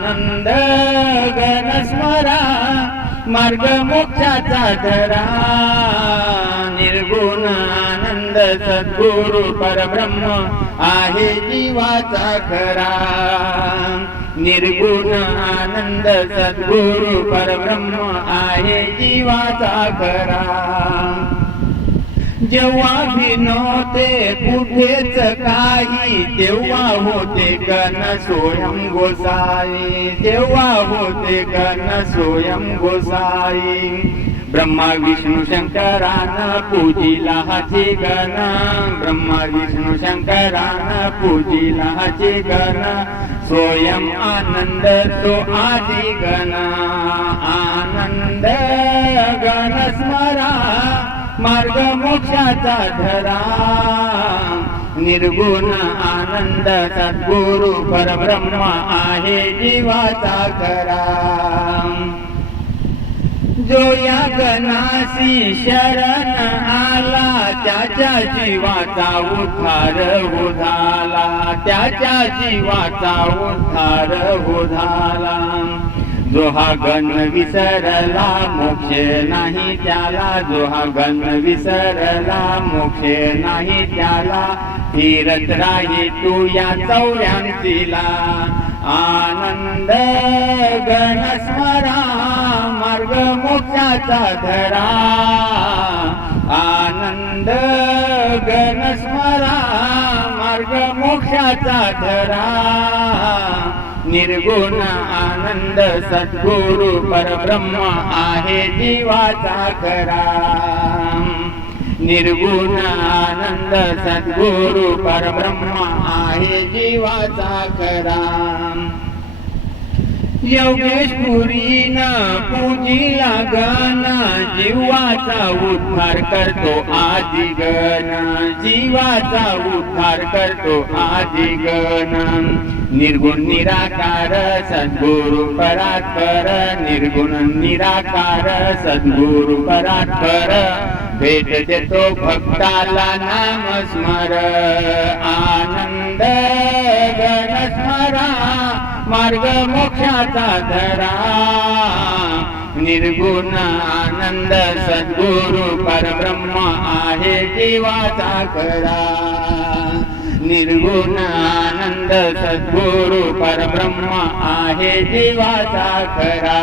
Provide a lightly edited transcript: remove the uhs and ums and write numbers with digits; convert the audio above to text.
आनंद गण स्मरा मार्ग मोक्षाचा धरा निर्गुण आनंद सद्गुरु परब्रह्म आहे जीवाचा खरा निर्गुण आनंद सद्गुरु परब्रह्म आहे जीवाचा खरा जेव्हा भी नव्हते कुठेच काही तेव्हा होते गण स्वयं गोसाई तेव्हा होते गण स्वयं गोसाई ब्रह्मा विष्णू शंकरान पूजिला हाची गण ब्रह्मा विष्णू शंकरान पूजिला हाची गण स्वयं आनंद तो आदि गण आनंद गण स्मरा मार्ग मोक्षाचा धरा निर्गुण आनंद सद्गुरु परब्रह्म आहे जीवाचा खरा जो या गणासी शरण आला त्याच्या जीवाचा उद्धार हो झाला त्याच्या जीवाचा उद्धार हो झाला जो हा गण विसरला मोक्ष नाही त्याला जो हा गण विसरला मोक्ष नाही त्याला फिरत राही तू या चौऱ्यांशीला आनंद गण स्मरा मार्ग मोक्षाचा धरा आनंद गण स्मरा मार्ग मोक्षाचा धरा निर्गुण आनंद सद्गुरु परब्रह्म आहे जीवाचा खरा निर्गुण आनंद सद्गुरु परब्रह्म आहे जीवाचा खरा योगेश पुरीन पूजिला गण जीवाचा उद्धार करतो आदि गण जीवाचा उद्धार करतो आदि गण निर्गुण निराकार सद्गुरु परात्पर निर्गुण निराकार सद्गुरु परात्पर भेट देतो भक्ताला नाम स्मर आनंद गण स्मरा मार्ग मोक्षाचा धरा निर्गुण आनंद सद्गुरु परब्रह्म आहे जीवाचा खरा निर्गुण आनंद सद्गुरु परब्रह्म आहे जीवाचा खरा